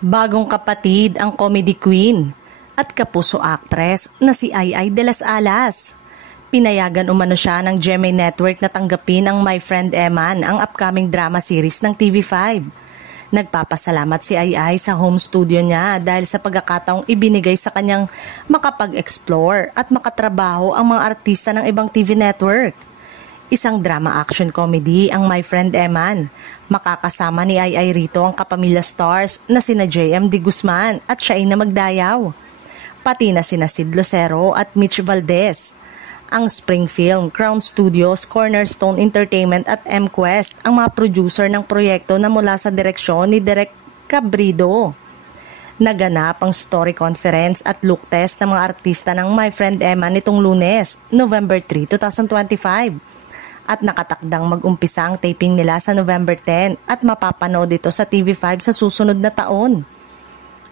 Bagong kapatid ang comedy queen at kapuso actress na si Ai de las Alas. Pinayagan umano siya ng GMA Network na tanggapin ang My Friend Eman, ang upcoming drama series ng TV5. Nagpapasalamat si Ai sa home studio niya dahil sa pagkakataong ibinigay sa kanyang makapag-explore at makatrabaho ang mga artista ng ibang TV network. Isang drama action comedy ang My Friend Eman. Makakasama ni Ai rito ang kapamilya stars na sina JM De Guzman at Shaina Magdayaw. Pati na sina Sid Lucero at Mitch Valdez. Ang Spring Film, Crown Studios, Cornerstone Entertainment at MQuest ang mga producer ng proyekto na mula sa direksyon ni Direk Cabrido. Naganap ang story conference at look test ng mga artista ng My Friend Eman nitong Lunes, November 3, 2025. At nakatakdang mag-umpisa ang taping nila sa November 10 at mapapanood ito sa TV5 sa susunod na taon.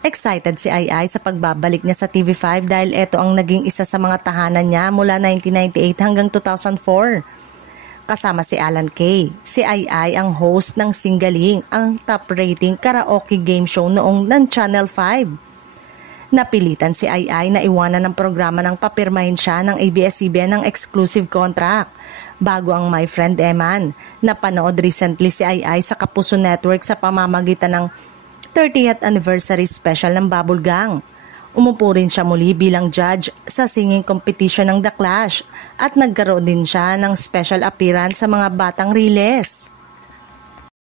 Excited si Ai sa pagbabalik niya sa TV5 dahil ito ang naging isa sa mga tahanan niya mula 1998 hanggang 2004. Kasama si Alan Kay, si Ai ang host ng Singaling, ang top-rating karaoke game show noong ng Channel 5. Napilitan si Ai na iwanan ng programa nang papirmahin siya ng ABS-CBN ng exclusive contract bago ang My Friend Eman. Napanood recently si Ai sa Kapuso Network sa pamamagitan ng 30th anniversary special ng Bubble Gang. Umupo rin siya muli bilang judge sa singing competition ng The Clash at nagkaroon din siya ng special appearance sa mga Batang Riles.